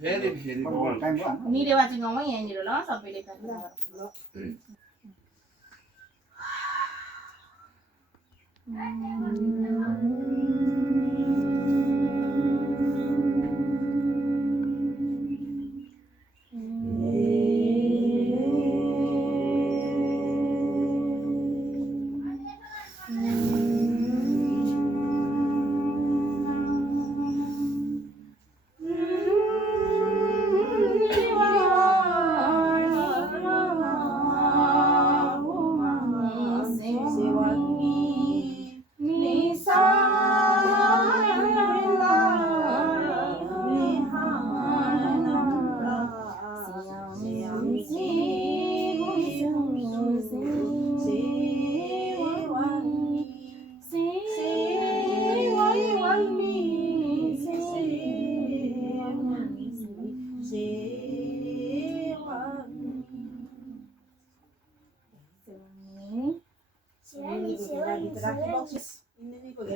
Very very निरेवा चाहिँ गाउँमै यहाँनिर ल सबैले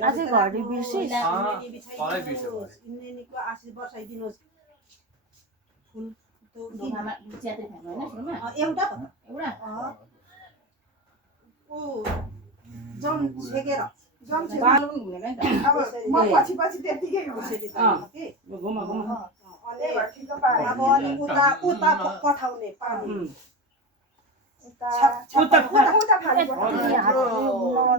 आजै घडी बिर्सिस इन्नेनीको आशीष बसाइदिनुहोस् फुल एउटा ओ जम छेकेर जम बाल्नु पनि हुँदैन नि त अब म पछि पछि त्यतिकै अब अनि उता उता पठाउने पानी उता फाल्नु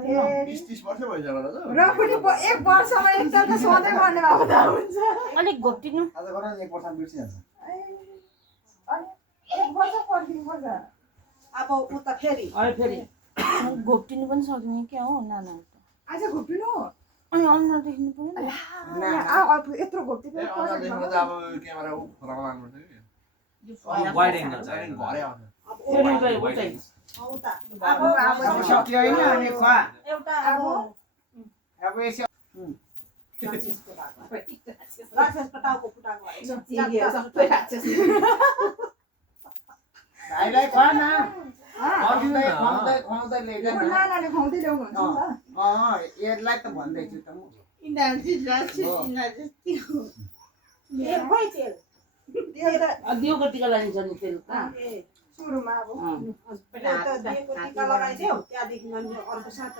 20-30 वर्ष भइसक्यो र पनि एक वर्षमा एकताल त सधैँ गर्ने भएको त हुन्छ अलिक घोप्टिनु आज गर्न 1 वर्ष बिर्सिहाल्छ अनि एक वर्ष पर्खिनुपर्छ अब उता फेरि घोप्टिनु पनि सक्ने क्या हो नाना आज घोप्टिनु अनि अनुहार देख्नु पर्यो नि यत्रो घोप्टिनु अब क्यामेरा फरक लाग्नु थियो वाइड एंगल घरै आउँछ उता अब सक्यो हैन अनि खा एउटा अब यसो राक्षस पटाउको फुटाको भाइलाई खा न खुवाउँदै ल्याइज न नानाले खुवाउँदै ल्याउनुहुन्छ नि त यसलाई त भन्दैछु त म दियोको टिका लागिन्छ नि तेल सुरुमा अब टिका लगाइदेऊ त्यहाँदेखि अर्को साथ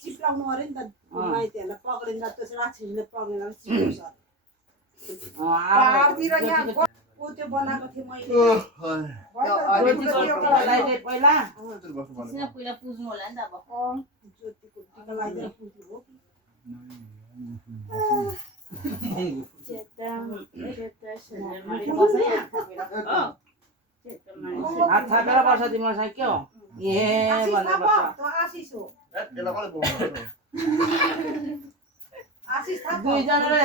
चिप्लाउनु अरे नि त माइतीहरूलाई पक्रिँदा त्यो राक्षसले पक्रिँदा चिप्लाउँछ पाहाडतिर यहाँ ओ त्यो बनाएको थिएँ मैले पहिला बस्नु पहिला पुज्नु होला नि त अब ज्योतिको टिका लगाइदिएर पुज्नु हो हात थापेर बस्छ तिम्रो चाहिँ के हो ए भनेर बस्छ आशिष हो त्यसलाई कसले बोलाउँछ आशिष थाहा दुईजनाले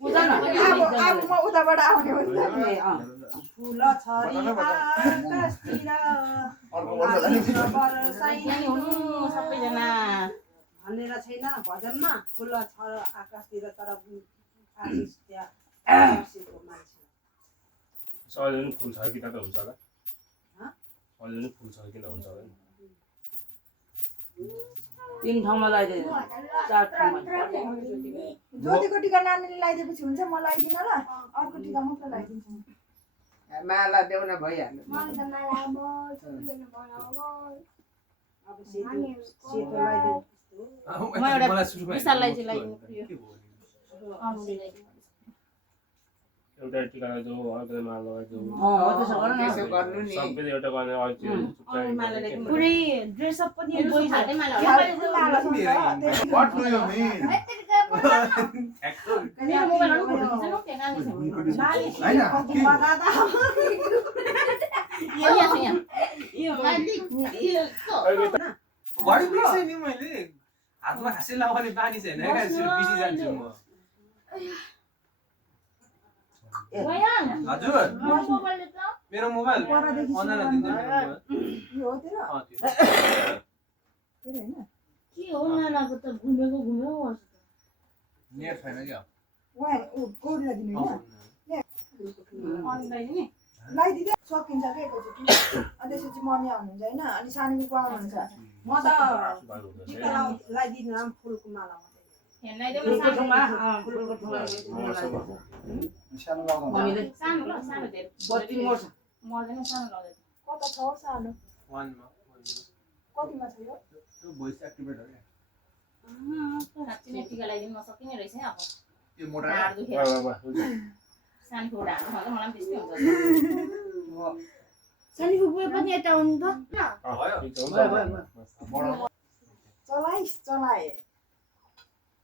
पूजा न अब म उताबाट आउने हो नि त फुल छरी आकाशतिर अर्को वर्ष बरसाइनी हुनु सबैजना भनेर छैन भजनमा फुल छ आकाशतिर तर आशिष त्यहाँ बसेको मान्छे अहिले पनि फुल छ कि त हुन्छ होला अहिले पनि फुल छ कि त हुन्छ होला तीन ठाउँमा लगाइदिए चार ठाउँमा ज्योतिको टिका नानीले लगाइदिएपछि हुन्छ म लगाइदिन ल अर्को टिका मात्र लगाइदिन्छु माला देऊ न भइहाल्यो अब सेतो लगाइदियो म एउटा विशाललाई चाहिँ लगाइदिनु पर्यो एउटा टिका लगाइदेऊ अर्को माला लगाइदेऊ त्यसो गर न त्यसो गर्नु नि सबैले एउटा गर्ने पुरै ड्रेस अप पनि दुई हातै माला What do you mean? मेरो मोबाइलमा फोटो खिच्नु त्यहाँ हैन घडी बिर्से नि मैले हातमा खासै लगाउने बानी छैन क्या बिर्सि जान्छु म हजुर मेरो मोबाइल अनलाइन दिन्छ यो हो तेरो हैन के हो नानाको त घुमेको नेट छैन क्या वहाँ गौरीलाई दिनु हैन अनलाइन नि लगाइदिँदै सकिन्छ के एकैचोटि अनि त्यसपछि मम्मी आउनुहुन्छ हैन अनि सानो बुबा आउनुहुन्छ म त टिका लगाइदिनु फुलको माला फुलको ठुङ्गा फुलको ठुङ्गा सानो लगाउनु हामीले सानो ल सानो धेरै बत्ती मर्छ मर्दैन सानो लगाउँदै कता छ हौ सानो कतिमा छ यो त्यो भोइस एक्टिभेट हो क्या साँच्चै नै टिका लगाइदिनु नसकिने रहेछ अब त्यो मोटा ढाड दुख्यो सानो खुट्टा हाल्नु मलाई पनि त्यस्तै हुन्छ सानो फुपुए पनि यता आउनु त चलाए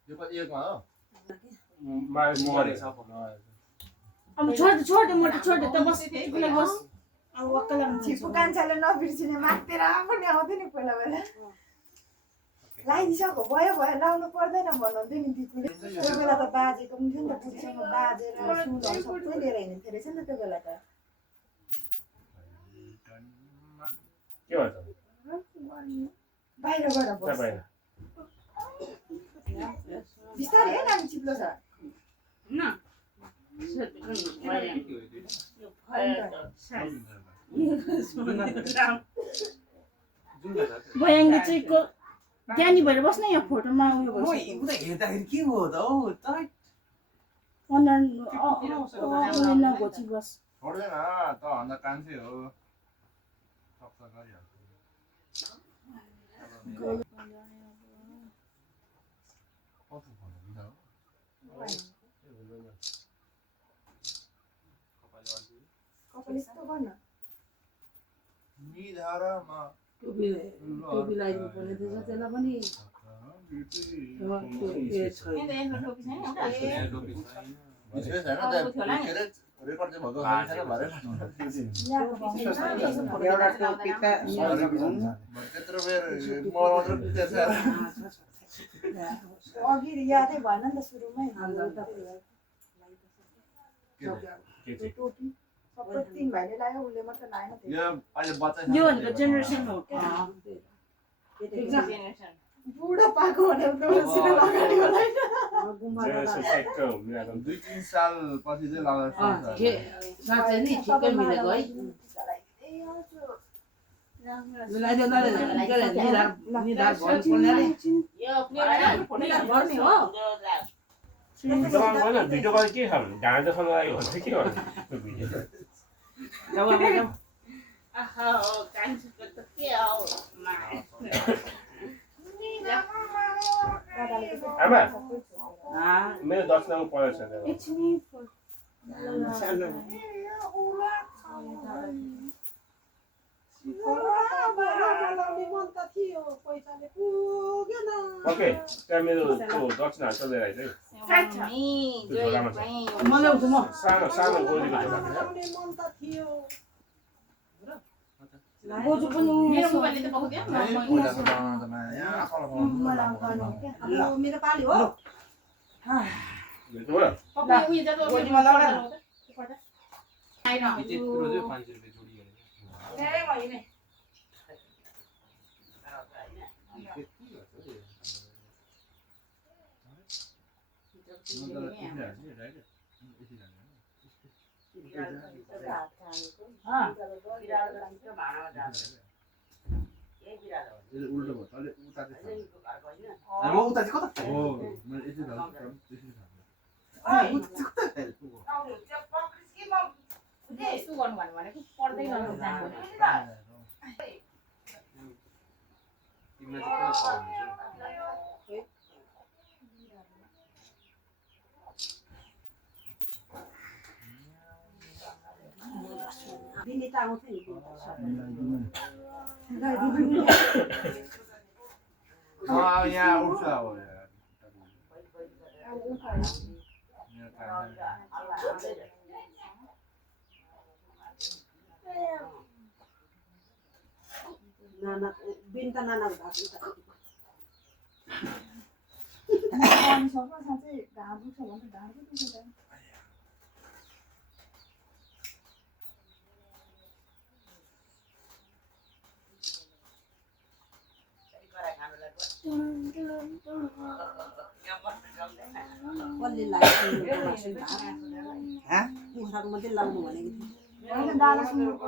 यो कति एकमा हो अब छोड म त छोड त बस तिमीलाई बस अब वक्कल छिपु कान्छाले नबिर्सिने माग्तेर पनि आउँथ्यो नि पहिला बेला लगाइदिसक्यो भयो लाउनु पर्दैन भन्नुहुन्थ्यो नि दिदीले त्यो बेला त बाजेको पनि थियो नि त बुढीसँग बाजेर सुनहरू सबै लिएर हिँड्थ्यो रहेछ नि त त्यो बेला त के भन्छ बाहिरबाट बस बिस्तारै है नानी चिप्लो छ भयङ्ग चाहिँ ज्ञानी भएर बस्न यहाँ फोटोमा उयो उता हेर्दाखेरि के हो त हौ नघोची बस छोड्दैन त भन्दा कान्छै हो सक्छ गरिहाल्छ कस्तो भन्नु कपाल यस्तो गर्न निधारमा टोपी लगाइदिनु पर्ने थिएछ त्यसलाई पनि रेकर्ड चाहिँ भएको एउटा टोपी त त्यत्रो बेर मलाई मात्र बितेछ अघि यादै भएन नि त सुरुमै टोपी सबै 3 भाइले लाग्यो उसले मात्र लाएन यो अहिले बच्चा यो भनेको जेनेरेसन हो क्या बुढो पाएको भनेर त उसले लगाडी होला हैन 2-3 साल पछि चाहिँ लगाएर साँच्चै नि ठिकै मिलेको है मिलाइदियो निधार भन्नुपर्ने रे गर्ने हो भिडियो कल के खानु ढाँड देखाउन लाग्यो भने के गर्नु आमा मेरो दक्षिणामा परेको छ ओके त्यहाँ मेरो त्यो दक्षिणा चल्दै रहेछ है मलाई उठ्नु म सानो सानो गोलीको बोजू पनि मेरो मोबाइलले त पाउँदैन मेरो पाली हो उल्टो भयो तले उता चाहिँ म उता चाहिँ कता हो मैले यसै धाल्छु यस्तो गर्नु भनेको पढ्दै गर्नु जानु विनिता आउँथ्यो नि यहाँ उठ्छ अब नाना विनिता नाना भएको साँच्चै ढाड दुख्छ भने ढाड दुख्छ कसले लाग्यो कुखुराको मात्रै लाउनु भनेको थियो दादा सुँगुरको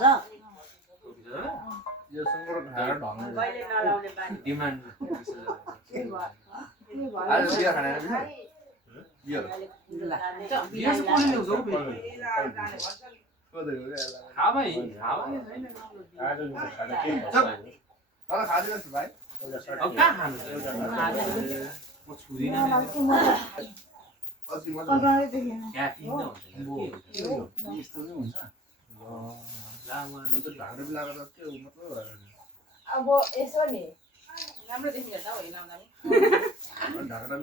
र यो सुँगुरको खाएर ढङ्ग कहिले नलाउने बानी डिमान्ड आज बियर खाने बियर बियर चाहिँ कसले ल्याउँछ हौ फेरि खा भाइ खा भाइ हैन आज खाना के तर खादिनुहोस् भाइ अब कहाँ खानु त म छुदिन अस्ति म अगाडि देखेन क्याफिन त हुन्छ यस्तो चाहिँ हुन्छ लामो अन्त ढाक्रे बिलाको त के मतलब अब यसो नि राम्रो देखिन्छ त होइन लाउँदा ढाक्रा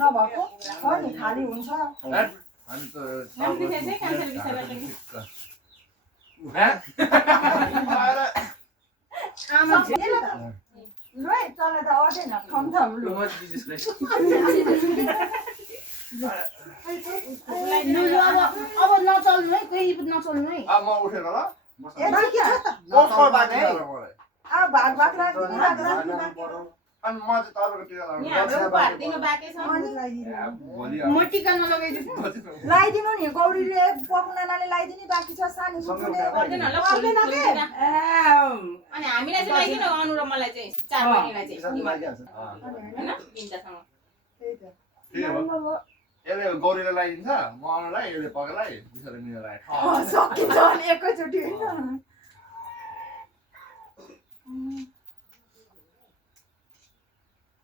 नभएको छ नि खाली हुन्छ हामी त राम्रो देखिन्छ है क्यान्सर बिषयलाई पनि आमा ल है तल त अटेन खम्थम लु म बिजनेस लै लु लु अब नचल्नु है कोही नचल्नु है म उठेर ल ए के छ त मोस्को बानी मलाई आ भाग भाग राख्दिनु भाग राख्दिनु अनि म चाहिँ तपाईँको टिका लगाउनु यहाँ हाम्रो उपहारदिनु बाँकी छ भोलि म टिका नलगाइदिन्छु लगाइदिनु नि गौरीले पप्पु नानाले लगाइदिने बाँकी छ सानो सुकुले गर्दैन होला गर्दैन के अनि हामीलाई चाहिँ लगाइदिनु अनु र मलाई चाहिँ 4 महिनालाई चाहिँ लागि हैन हाल्छ तिनटासँग त्यही त यसले गौरीलाई लगाइदिन्छ म अनुलाई यसले पगलाई बिचरा मिलेर सकिन्छ अनि एकैचोटि होइन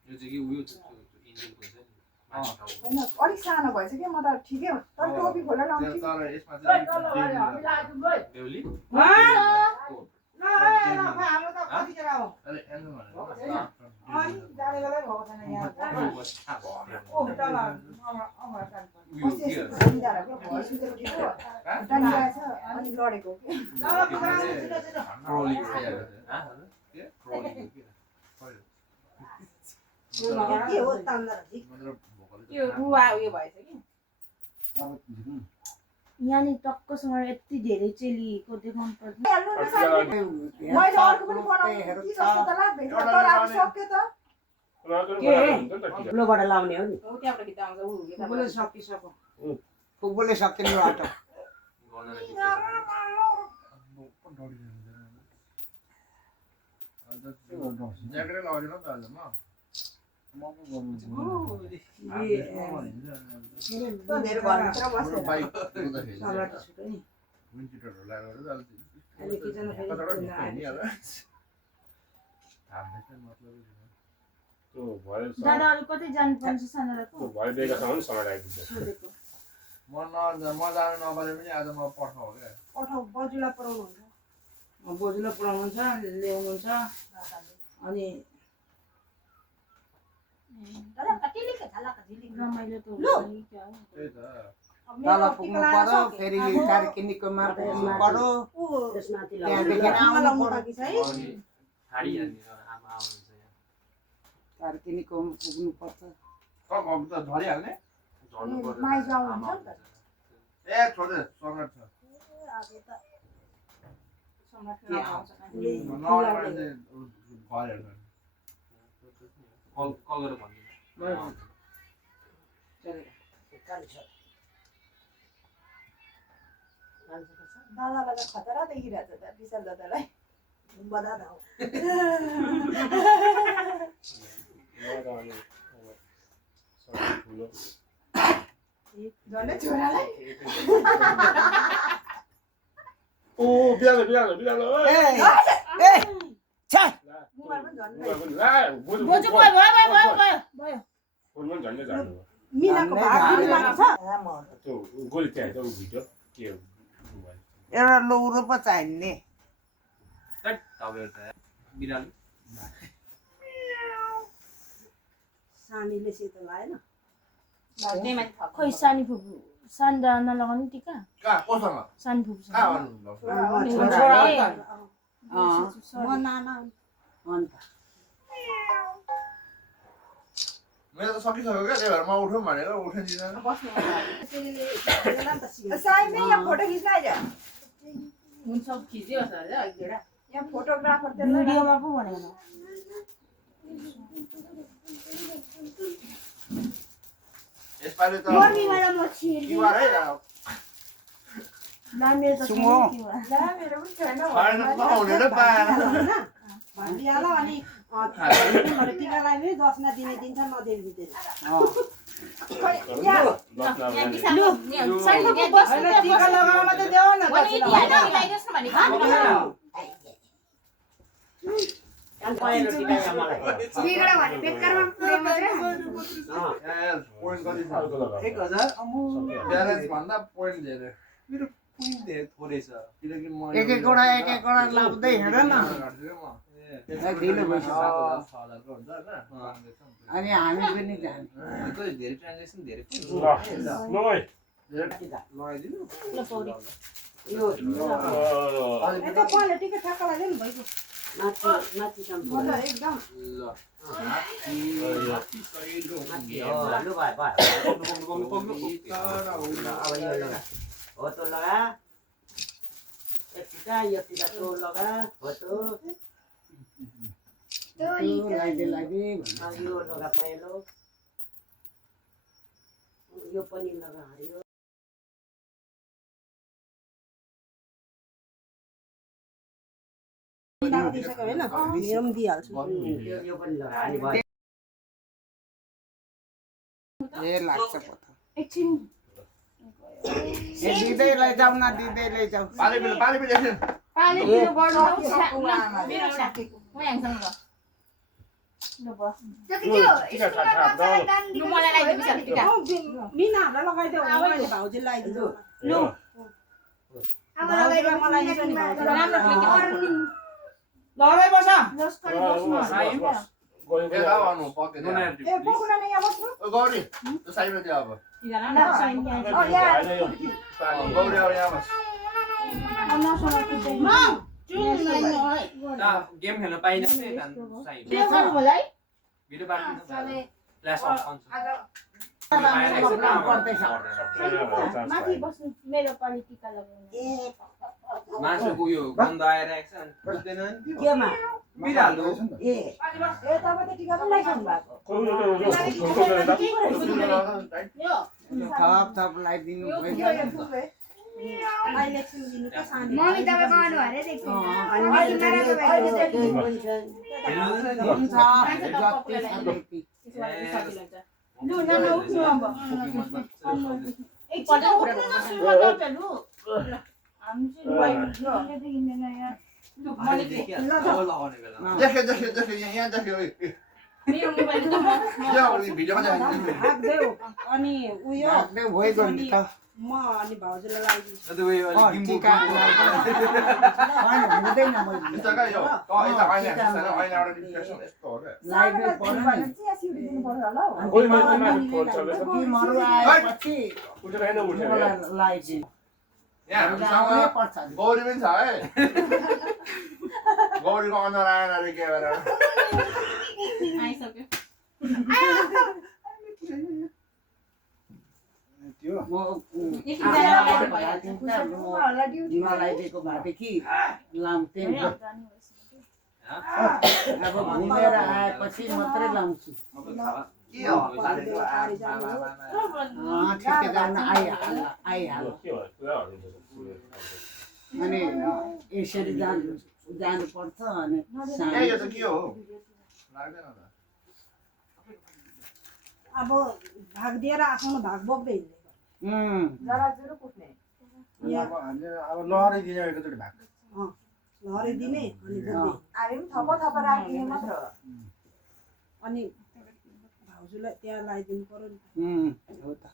यो चाहिँ कि उयो इन्जिनको चाहिँ होइन अलिक सानो भएछ कि म त ठिकै हो तर टोपी खोलेर आउँछु तर यसमा चाहिँ बेहुली अरे एन्जल भनेर अनि लडेको ट्रोली के हो तान्दा यो बुवा उयो भएछ कि यहाँनिर टक्कसँग यति धेरै चेलीको देखाउनु पर्छ मैले अर्को पनि बनाउनु कि जस्तो त लाग्दैन तर अब सक्यो त ठुलोबाट लाउने हो नि हो त्यहाँबाट गीत आउँछ उ फुलले सकिसक्यो फुटबलले सक्दैन बाटो ज्याकेटै लगाउँदैन त अहिले म धेरै घरभित्र बसेर बाइक कुदाखेरि सल्लाह त छुट्यो नि विन्ड चिटरहरू लगाएर अहिले किचन फेरि त्यो भयो दादाहरू कतै जानु पर्छ सानाको भइदिएकोसँग पनि समय राखिदिन्छ सोधेको म जानु नपरे पनि आज म पठाउ क्या पठाउ बजुलाई पढाउनु हुन्छ बोजूलाई पुऱ्याउनुहुन्छ ल्याउनुहुन्छ अनि रमाइलो त लु। हुन्छ नि क्या हो। त्यही त तल पुग्नु पर्यो फेरि कार्किनीकोमा पुग्नु पर्यो त्यसमाथि त्यहाँदेखि आउनु लाउनु पर्यो बाँकी छ है हाडी हाल्ने आमा आउनुहुन्छ यहाँ कार्किनीकोमा पुग्नु पर्छ त झरिहाल्ने झर्नु पर्यो माइज आउनुहुन्छ नि त ए छोडे समेट छ नआउने मान्छे भइहाल्छ कल गरेर भन्दिनु दादालाई त खतरा देखिरहेछ त विशाल दादालाई बदादा हो झन् छोरालाई ओ बिरालो बिरालो बिरालो मुहार पनि झन् बोजू भयो भयो भयो भयो भयो भयो फोन पनि झन्डै झार्नु मिनाको भाग पनि बाँकी छ त्यो गोली त्यहाँ त भिडियो के हो एउटा लौरो पो चाहिने तपाईँहरू त बिरालो सानीले सेतो लाएन खोइ सानी फुपू सानी दादा नलगाउने टिका कहाँ कोसँग सानी फुपू कहाँ भन्नु म नाना अन्त मेरो त सकिसक्यो क्या त्यही भएर म उठौँ भनेर उठाइदिँदैन साइमै यहाँ फोटो खिच्न आइज हुन्छ खिच्यो सर एक जोडा यहाँ फोटोग्राफर भिडियोमा पो भनेको यसपालि त गर्मीबाट म छिर्दिनँ तिहार है ला मेरो त सुमो। छैन तिम्रो। ला मेरो पनि छैन होइन नहुने र पाएन भनिदिहाल अनि तिमीहरू टिका लगाइदिने दसना दिने दिन्छ नदिने दिँदैन यहाँ बिसाल्नु यहाँ साइडमा होइन बस्नु टिका लगाउन मात्रै देऊ न मैले यति होइन मिलाइदियोस् न भनेको पहेँलो टिका यहाँ मलाई बिगडा भने बेकारमा पुरै मात्रै पोइन्ट कति छ अर्को लगा 1000 अमु ब्यालेन्स भन्दा पोइन्ट धेरै मेरो पोइन्ट धेरै थोरै छ किनकि म एक एकवटा लाउँदै हिँड न ढिलो भइसक्यो 6000 को हुन्छ हैन अनि हामी पनि जाने धेरै ट्रान्ज्याक्सन धेरै ल है लगाइदिनु ल पौडी यो यता पहिले टिका ठ्याक्क लगाइदियो नि भइगयो माथि माथि काम म त एकदम ल माथि हो लु भयो अब यो लगा हो तो लगा यो टिका तो लगा हो तो लाइदे अब यो लगा पहेँलो यो पनि लगा हरियो दिइसक्यो होइन मेरो पनि दिइहाल्छु यो पनि लगा अनि भयो ए लाग्छ पत्ता एकछिन ए दिदै लैजाऊ न दिदै लैजाऊ पानी पनि एकछिन पानी पिरो गर्नु मेरो साथीको म यहाँसँग गयो ल भयो जति त्यो टिका स्कुलमा काट्छ बसेर दान लु मलाई लगाइदिनु बिचार टिका मिनाहरूलाई लगाइदेऊ मैले भाउजू लगाइदिन्छु लु अब लगाइदिनु मलाई दिन्छ नि भाउजू राम्रो टिका लहरै बस लस्करी बस्नु गयो ए लाउ आउनु पक्कै ए पकुना नै यहाँ बस्नु ओ गौरी त्यो साइडमा त्यो अब गौरी अब यहाँ बस गेम खेल्न पाइन्छ भिडियो माथि बस्नु मेरो पाली टिका लगाउनु मान्छेको उयो गन्ध आइरहेको छ अनि बुझ्दैन नि त्यो केमा बिरालो ए तपाईँ त टिका पनि लगाइसक्नु भएको थप लाइदिनु भयो अहिले एकछिन दिनु त सानी मम्मी तपाईँ गर्नु अरे देखि हुन्छ जति छ त्यति लु नाना उठ्नु अब एकछिन उठ्नु सुरु गर्छ लु हामी चाहिँ देखिँदैन यहाँ देख्यो यहाँ देख्यो मेरो मोबाइल त भिडियोमा देख्यो राख्देऊ अनि उयो राख्दै भइगयो नि त म अनि भाउजूलाई लगाइदिन्छु टिका होइन हुँदैन मैले यस्तो क्या यो यता ऐनाबाट डिस्कसन यस्तो हो क्या लाइदिनु पर्यो नि चिया सिउरी दिनु पर्छ होला हौ कोही मान्छे फोन चल्दैछ तिमीहरू आएपछि उठेर हैन उठेर मलाई लाइदिनु यहाँ आउनै हामीसँग पर्छ गौरी पनि छ है गौरीको अनुहार आएन अरे के भएर आइसक्यो त्यो नलाइदिएको भएदेखि लाउँथेँ नि अब घुमेर आएपछि मात्रै लाउँछु के हो ठिकेदारमा आइहाल्यो के भयो पुरा हरिन्छ अनि यसरी जानुपर्छ अनि ए यो त के हो लाग्दैन त अब भाग दिएर आफ्नो भाग बोक्दै हिँड्ने जरा जुरु कुट्ने अब लहरै दिने एकचोटि भाग लहरै दिने अनि बोक्दै हामी पनि थप राखिदिने मात्र हो अनि भाउजूलाई त्यहाँ लगाइदिनु पर्यो नि हो त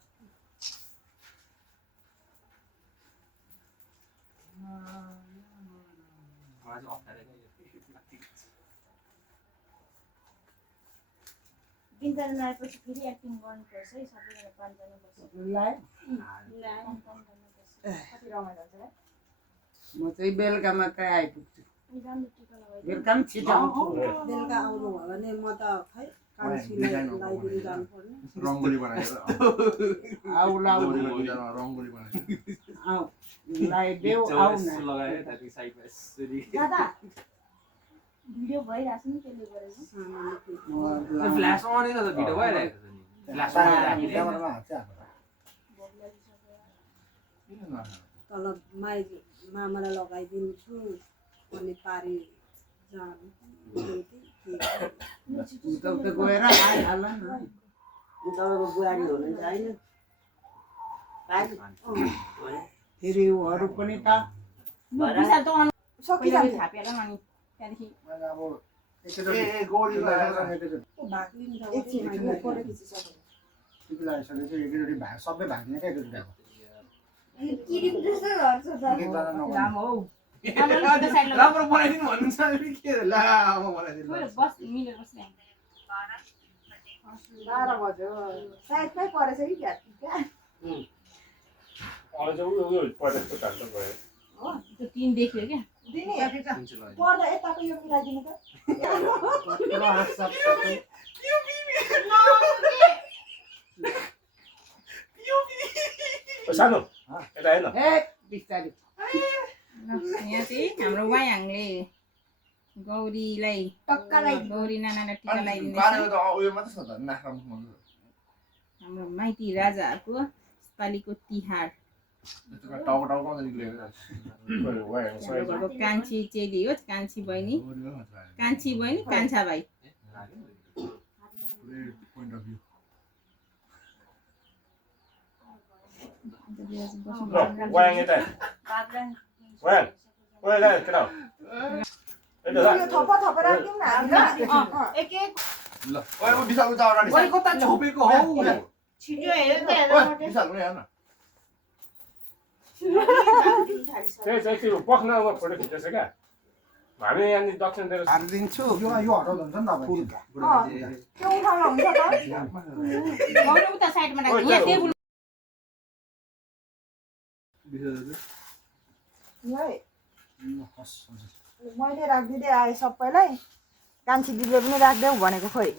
बिन्दाले आएपछि फेरि एक्टिङ गर्नुपर्छ है सबैजना पाँचजना बस्छ कति रमाइलो हुन्छ म चाहिँ बेलुका मात्रै आइपुग्छु अनि राम्रो टिका लगाइदिनु बेलुका पनि छिटो आउँछु बेलुका आउनु भयो भने म त खै कान्छीलाई लगाइदिनु जानु पर्ने रङ्गोली बनाएर आउ लाउ रङ्गोली बनाएर आऊ लाइदेऊ आऊ न लगायो त्यहाँदेखि साइडमा यसरी दादा भिडियो भइरहेको छ नि त्यसले गरेर फ्ल्यास अन नै त भिडियो भइरहेको छ नि फ्ल्यास अन राखिदिए तल मामालाई लगाइदिन्छु अनि पारी जानु उता गएर आइहाल्ला न तपाईँको बुहारी हुनुहुन्छ होइन फेरि उहरू पनि त विशाल त अनु सकिजान्छ थापेर अनि त्यहाँदेखि अब एकैचोटि गौरीलाई एकछिन फोटो खिचिसक्यो टिपी लगाइसकेपछि एकैचोटि सबै भाग्ने क्या एकैचोटि अब किरिम जस्तो गर्छ त एक-एकजना नगर्नु। लामो हौ अनु त्यो साइड लगा राम्रो बनाइदिनु भन्नुहुन्छ भने के लामो बनाइदिनु बस मिलेर बस्ने 12 बज्यो साइडमै परेछ कि क्या अझ उयो परेको चाल्छ गयो हो त्यो 3 देखियो क्या दिने पर्दा यताको यो मिलाइदिनु त कत्रो हाँस्छ तपाईँ। सानो यता हेर्न ए बिस्तारी यहाँ चाहिँ हाम्रो वायाङले गौरीलाई टक्कालाई गौरी नानालाई टिका लगाइदिँदैछ बारेको त उयो मात्रै छ त नाख्राम हाम्रो माइती राजाहरूको पालिको तिहार टाउको टाउको निक्लेको हाम्रो कान्छी चेली हो कान्छी बहिनी कान्छा भाइ पोइन्ट अफ भ्यू वायाङ यता वायाङ ओए ला केटा यो थप्पा थपेर राख्दिउँ न हामी एक एक ल ओए विशाल उता अगाडि ओइ कता छोपेको हौ छिटो हेर त विशाल उनी हेर्न चाहिँ त्यो पख्नमा फोटो खिचेछ क्या हामी यहाँनिर दक्षिणतिर हालिदिन्छु यो हटाउँदा हुन्छ नि तपाईँ त्यो उठाउन हुन्छ त गौरी उता साइडमा राख्नु यहाँ टेबल यही मैले राखिदिँदै आएँ सबैलाई कान्छी दिदीले पनि राखिदेऊ भनेको खोइ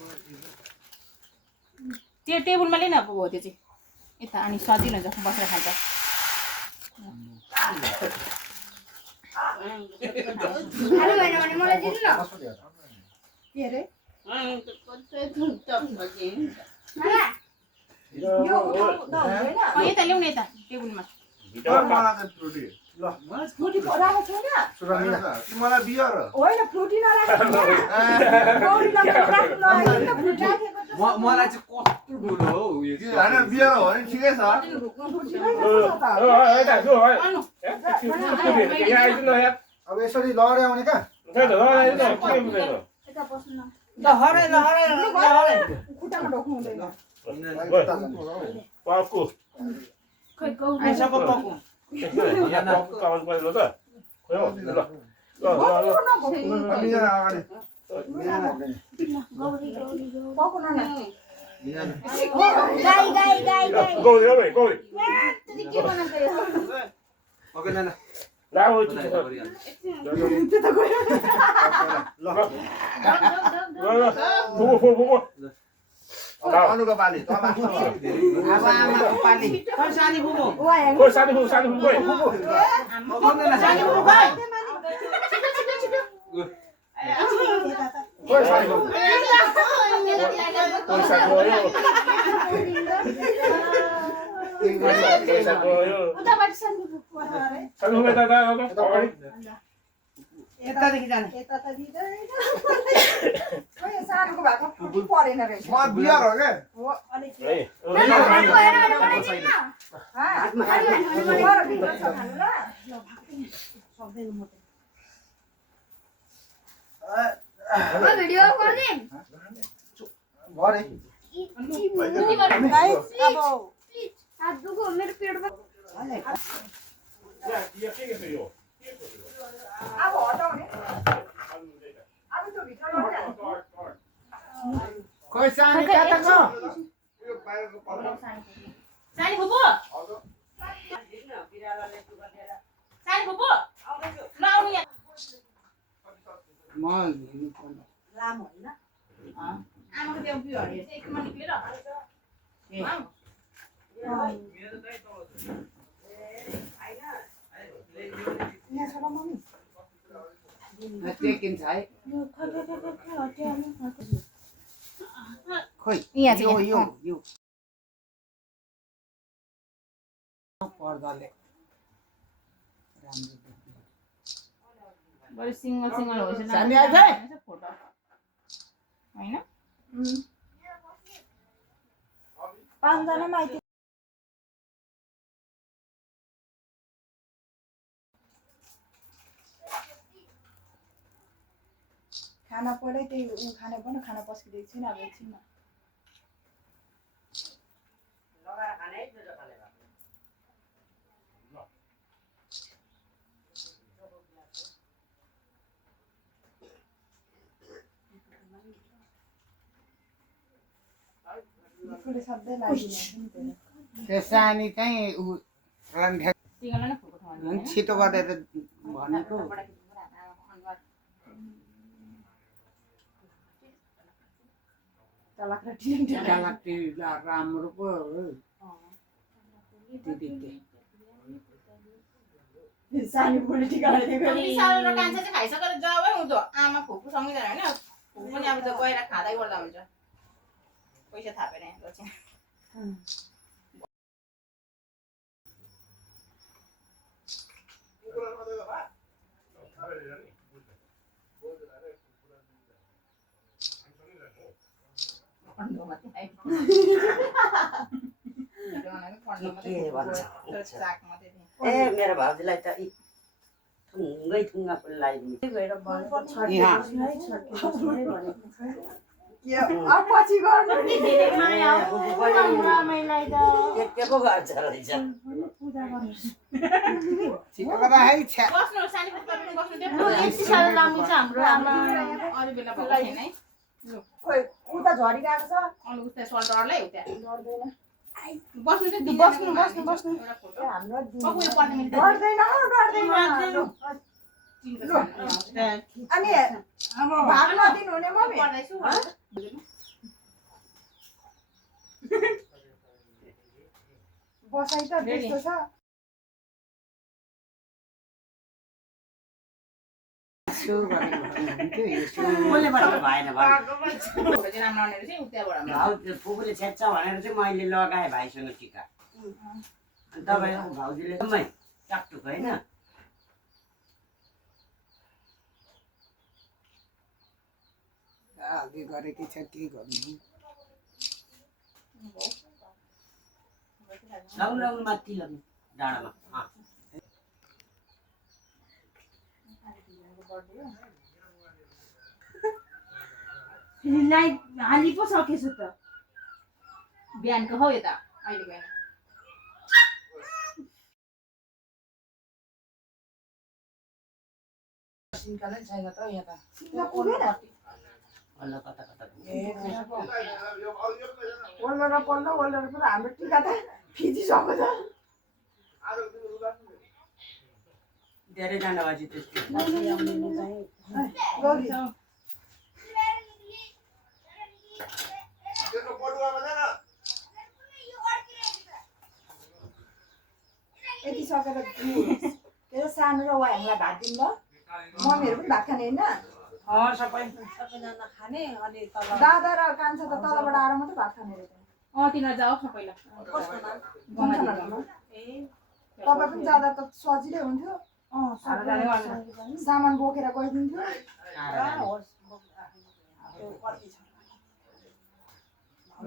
त्यो टेबलमा लिन अब हो त्यो चाहिँ यता अनि सजिलो हुन्छ बसेर खान्छ के अरे यो उठाउँदा हुँदैन यता ल्याउन यता टेबलमा फ्रुटी राखेको छैन मलाई बियर होइन फ्रुटी नराखेको गौरीलाई राख्नु नआयो नि त फ्रुटी राखेको त मलाई चाहिँ कस्तो ठुलो हौ यो चाहिँ। होइन बियर हो भने ठिकै छ फ्रुटी राखेको छ त यहाँ आइदिनु यार अब यसरी लहरै आउने कहाँ यता बस्नु न ल हराइ खुट्टामा ढोक्नु हुँदैन पापको खै गौरी आइसक्यो पक्कु पाउनु त खोइ हौ ल ल अगाडि पकाउन न गौरी हौ भाइ गौरी के बनाएको यो ओके नाना ला हो त्यो त गयो फुगो अनुको पाली अब आमाको पाली सानी बुबु खोइ सानो फुगो सानी बुबु गए यतादेखि जाने यता त दिँदैन खोइ सानोको भएको फ्रुटी परेन रहेछ म बियर हो के हो अलिक भिडियो गरिदिउँ भरे हात दुखो मेरो पेटमा अब हटाउने अब त्यो भित्र खोइ सानी कहाँ त गयो सानी फुपू सानी फुपू ल आउनु यहाँ म लामो होइन आमाको त्यो बिउ हरियो चाहिँ एकमा निक्लेर यहाँ छ मम्मी टेकिन्छ है खोइ यहाँ यो चाहिँ यो यो पर्दाले बरु सिंगल सिंगल होइछ न सानी आइज है? फोटो हैन 5 जना माइती खाना परे त्यही खाना पनि खाना पस्किदिएको छैन अब एकछिनमा लगाएर खाने है त्यो खाले भए फुले सधैँ लागिदिन्छ नि त्यो सानी चाहिँ उ रन्ठे तिगला न फोटो खानु छिटो गरेर भनेको डालाटी राम्रो पो सानी फुले टिका लगाइदिएको विशाल र कान्छा चाहिँ खाइसकेर जाऊ है उदो आमा फुपू सँगै जाने हैन फुपू पनि अब त गएर खाँदै गर्दा हुन्छ पैसा थापेर एकछिन ए मेरो भाउजूलाई त थुङ्गै थुङ्गा फुल लगाइदिनु पछि गर्नु धेरै माया रमाइलाई त के पो गर्छ रहेछ छिटो गरेर है छ्या बस्नु सानी पुस्ता पनि बस्नु त्यो यति साह्रो लामो छ हाम्रो आमा अरु बेला भएको छैन है खोइ उता झरी गएको छ अनि उस्तै सर डरलै हो त्यहाँ गर्दैन बस्नु चाहिँ बस्नु एउटा फोटो हाम्रो पक्कै 15 मिनेट गर्दैन अनि भाग नदिनु हुने मम्मी गर्दैछु बसाइ त त्यस्तो छ कसले भनेको भएन भने फोटो चाहिँ राम्रो आउने रहेछ उताबाट भाउजू फुपूले छेक्छ भनेर चाहिँ मैले लगाएँ भाइसँग टिका अनि तपाईँको भाउजूले समय टाकटुक होइन अघि गरेकी छ के गर्नु लाउनु माथि लाग्नु डाँडामा लाइट हाली पो सकेछु त बिहानको हो यो त अहिले बिहान सिन्कालै छैन त यहाँ त पुगेन अल्ल कता कता ओल्लो र पल्लो पुरा हाम्रो टिका त खिचिसकेको छ धेरैजना भएपछि त्यस्तो यति सकेर के सानो र उहाँहरूलाई भात दिनु ल मम्मीहरू पनि भात खाने होइन सबैजना खाने अनि तल दादा र कान्छा त तलबाट आएर मात्रै भात खाने रहेछ तिनीहरू जाओस् न पहिला तपाईँ पनि जाँदा त सजिलै हुन्थ्यो सामान बोकेर गइदिन्थ्यो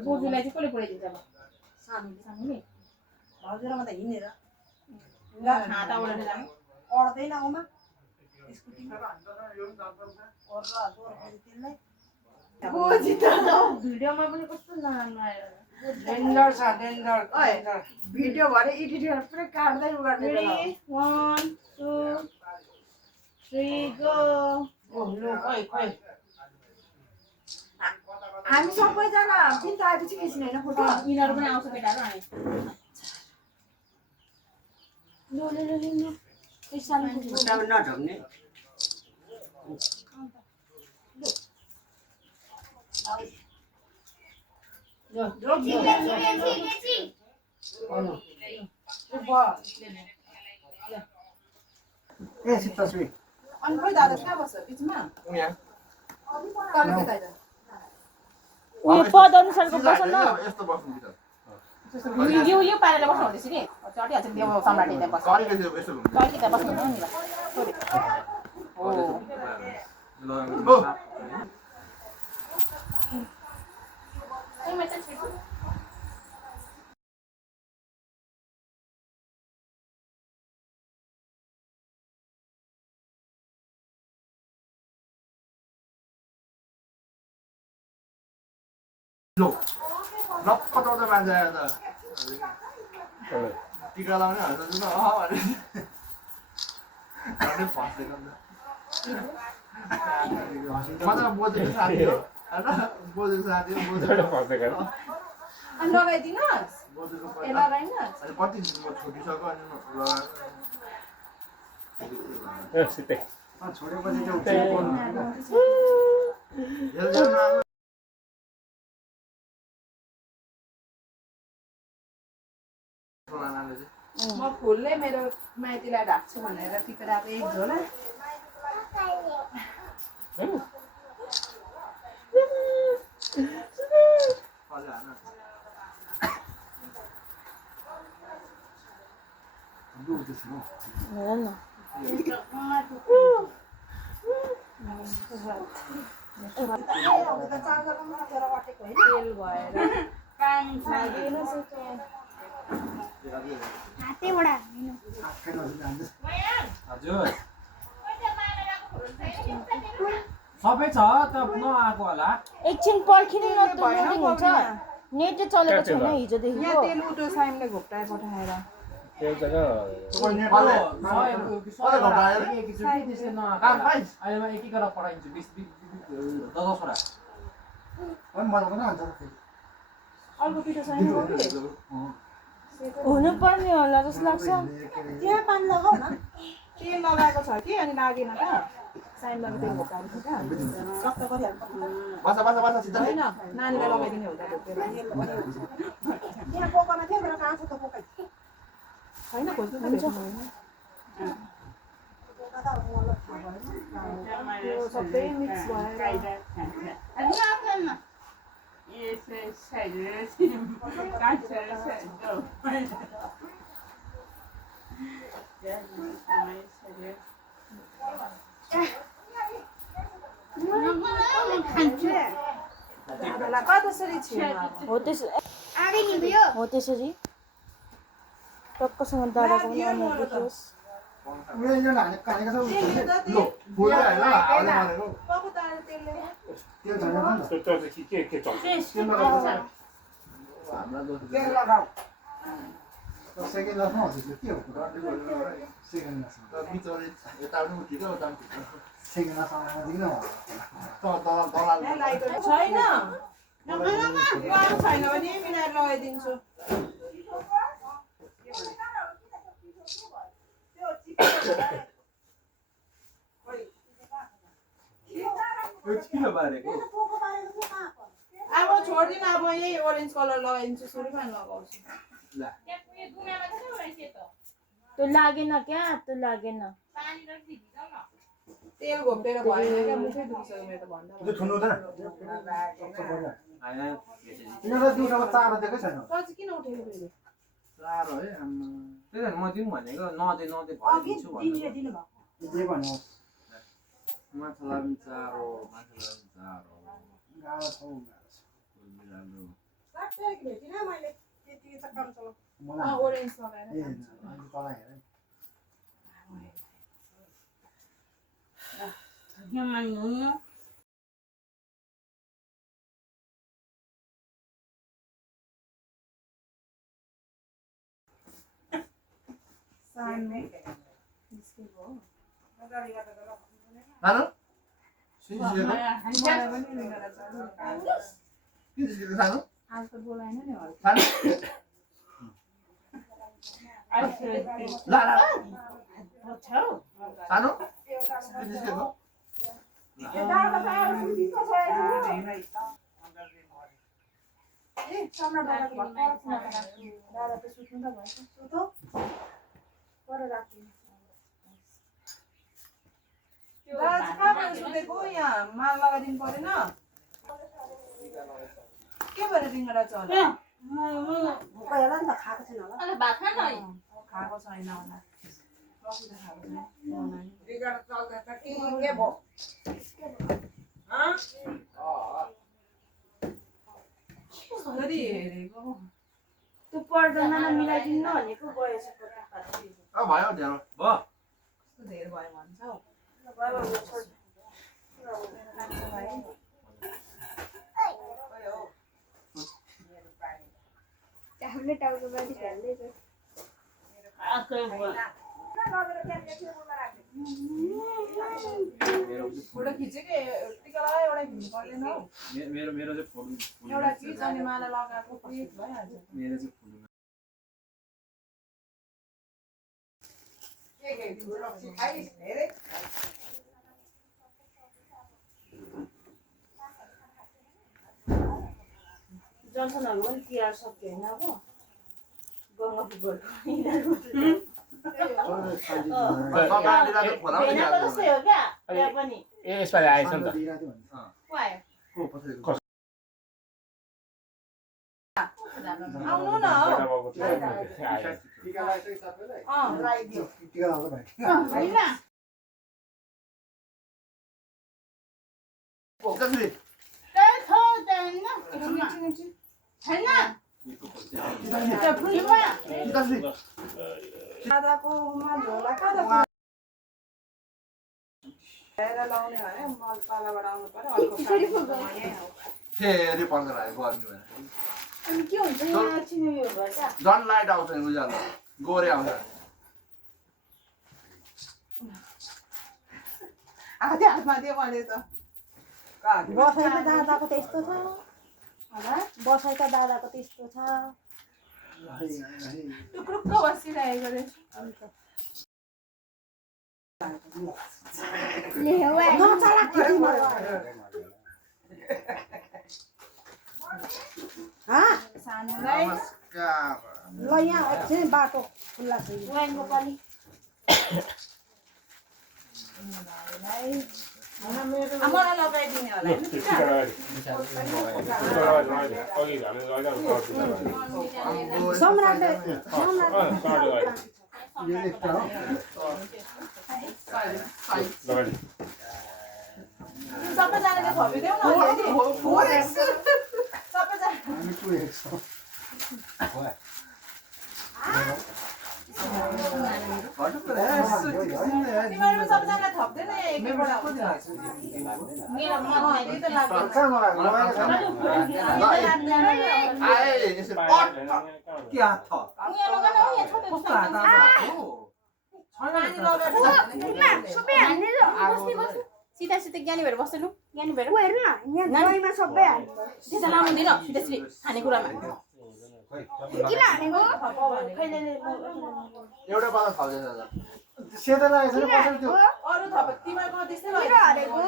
बोजूलाई चाहिँ कसले पुऱ्याइदिन्छ अब सानोले भाउजूलाई मात्रै हिँडेर खाता ओढेर जानु अड्दैन उमा स्कुटीमा बोजी त भिडियोमा पनि कस्तो नराम्रो आयो डेन्जर छ डेन्जर भिडियो भरे एडिटर पुरै काट्दै गर्ने बेला हो। 1 2 3 गो हामी सबैजना बिन्त आएपछि खिच्ने होइन फोटो यिनीहरू पनि आउँछ केटाहरू अनि लो सानो नढोग्ने तस्बिर अनि खोइ दादा कहाँ बस्छ बिचमा तल के दादा उयो पद अनुसारको बस न यो पारेर बस्नु हुँदैछ कि चढिहाल्छ त्यो सम्राट त्यहाँ बस्छ त्यहाँ बस्नु नि ल नपटाउँदा मान्छे आयो त टिका लाउने हाल्छ भने फसेको नि त म त बोजेको साथी हो होइन बोजेको साथी हो बोजेको अनि लगाइदिनुहोस् बोजेको ए लगाइनुहोस् अनि कति म छुटिसक्यो अनि लगाएको सिधै छोडेपछि चाहिँ म फुलले मेरो माइतीलाई ढाक्छु भनेर टिपेर एक झोला हेर न तेल भएर काम हजुर सबै छ त नआएको होला एकछिन पर्खिनु न त लोडिङ हुन्छ नेटै चलेको छैन हिजोदेखिको यहाँ तेल उठो साइमले घोप्टाए पठाएर त्यो जग्गा अहिले म एक गरेर पठाइदिन्छु 10 वटा अर्को पिठो साइम हुनुपर्ने होला जस्तो लाग्छ त्यहाँ पानी लगाऊ न तेल लगाएको छ कि अनि लागेन त साइमलाई तेल घोप्टाएको छ क्या सबै गरिहाल्नु बसा बसा बसा सिधा होइन नानीलाई लगाइदिने हुँदा ढोकेर त्यहाँ पोकामा थियो तर कहाँ छ त पोका छैन खोज्नु त त्यो सबै मिक्स भएर कसरी हो त्यसरी टक्कसँग दादाको पनि अनुहार देखियोस् के चल्छ छैन छैन भने मिलाएर लगाइदिन्छु किन बारेको अब छोड्दिनँ अब यही ओरेन्ज कलर लगाइदिन्छु सुरुमा लगाउँछु त्यो लागेन क्या त्यो लागेन तेल घोप्टेर भएन क्या मुखै दुखिसक्यो मेरो त भन्दा तर चाहिँ किन उठेको फेरि त्यही म दिउँ भनेको नदे भइदिन्छु भनेको माछालाई पनि चारो ओरेन्ज लगाएर आज त बोलाएन नि सुतेको यहाँ माल लगाइदिनु परेन के भएर रिङ्गडा चल्यो खाएको छैन होला खाएको छैन होला बिगड चल्दा त के भयो छोरी हेरेको त्यो पर्दैन मिलाइदिनु भनेको गएछ भयो ध्यान भयो धेरै भयो भन्छ हौ हामीले टाउको बाँधी हाल्दैछ फोटो खिचेकै टिका लगायो एउटा खिच्नु पर्दैन हौ मेरो मेरो चाहिँ फोटो एउटा खिच अनि माला लगाएको क्लिक भइहाल्छ मेरो चाहिँ फोटो जनसनहरू पनि तिहार सक्यो होइन अब गङ्गा फुटबलको भेनाको जस्तै हो क्या त्यहाँ पनि ए यसपालि आएछ नि त को आयो आउनु न हौ होइन दादाकोमा झोला कता लाउने भने मल पालाबाट आउनु पर्यो अर्को फेरि पर्छ गर्मी भएर अनि के हुन्छ यहाँ चिनो यो गर्छ झन् लाइट आउँछ नि उज्यालो गोरे आउँछ हाते हातमा दियो मैले त बसाइ त दादाको त्यस्तो छ बसाइ त दादाको त्यस्तो छ टुक्रुक्क बसिरहेको रहेछ सानोलाई नमस्कार ल यहाँ एकछिन बाटो खुल्ला छ वाइन गोपाली मलाई लगाइदिने होला होइन सबैजनाले थपिदेऊ न सबैजना तिमीहरू सबैजनालाई थप्दैन एकैबाट मेरो मन त लाग्छ सिधा सिधा ज्ञानी भएर बस्नु ज्ञानी भएर त्यसो लाउनु दिनु त्यसरी खानेकुरामा किन हानेको एउटा पाला थाल्दैछ सेतो लागेको छ नि त्यो अरू थप तिमीहरूको त्यस्तै किन हानेको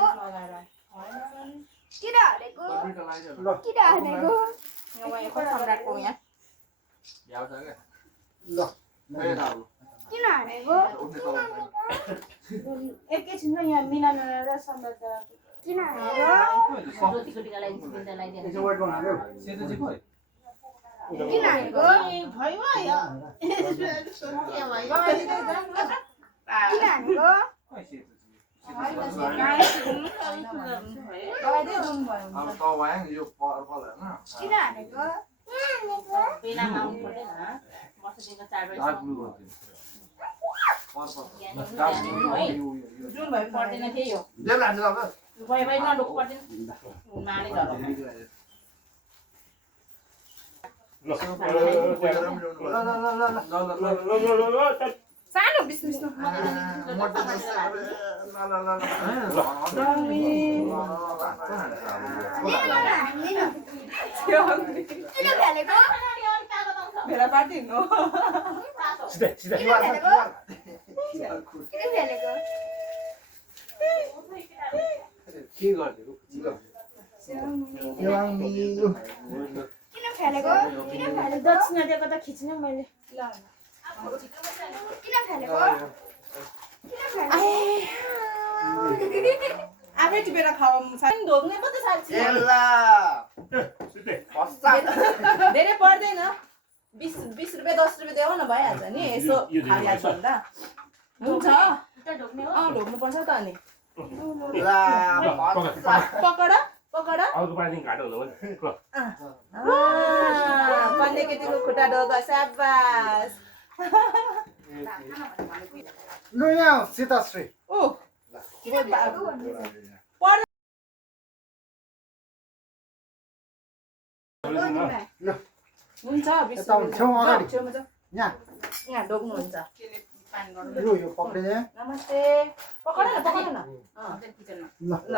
किन हानेको किन हानेको सम्राटको यहाँ ल किन हानेको एकैछिनमा यहाँ मिना र सम्बन्ध किन हानेको यसो वेट गर्नु हाल्यो सेतो चाहिँ खोइ किन हानेको भयो किन हानेको अब त भएन यो पर्पल हैन किन हानेको बेलामा आउनु पर्दैन वर्षदिनको 4 बजे जुन भए पर्दैन त्यही हो जेल हान्छ अब भयो भयो नडुक पर्दैन माने झरो सानो बिस्नु किन हानेको भेला पार्दिनु सिधै किन हानेको किन हानेको के गर्दिनु किन फालेको किन फालेको दक्षिणा दिएको त खिच्न मैले किन फालेको किन फालेको आफै टिपेर खाऊ सानो धोक्ने पो त साँच्ची एला धेरै पर्दैन 20 रुपियाँ 10 रुपियाँ देऊ न भइहाल्छ नि यसो खाइहाल्छ भन्दा हुन्छ उता ढोक्ने हो ढोक्नुपर्छ त अनि ला पकड पकड अर्को पानीदेखि घाटो हुनु ल कन्या केटीको खुट्टा ढोक स्याबास लु यहाँ सीताश्री ओ हुन्छ यता आउनु, छेउमा अगाडि। छेउमा जाऊ यहाँ यहाँ ढोक्नुहुन्छ लु यो पक्रिने नमस्ते पकड न ल ल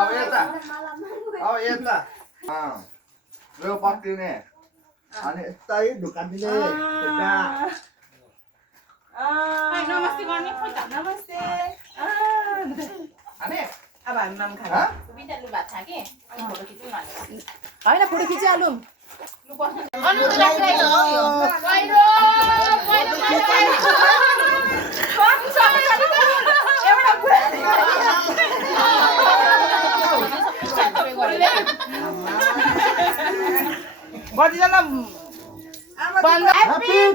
अब यता यो पक्रिने अनि यतै ढुकाइदिने नमस्ते गर्ने खोइ त नमस्ते अनि अब हामी माम खाने बिटा लु भात छ कि अनि फोटो खिचौँ भनेर होइन फोटो खिचिहालौँ लु बस्नु अनु त राखिराख पहिरो एउटा Happy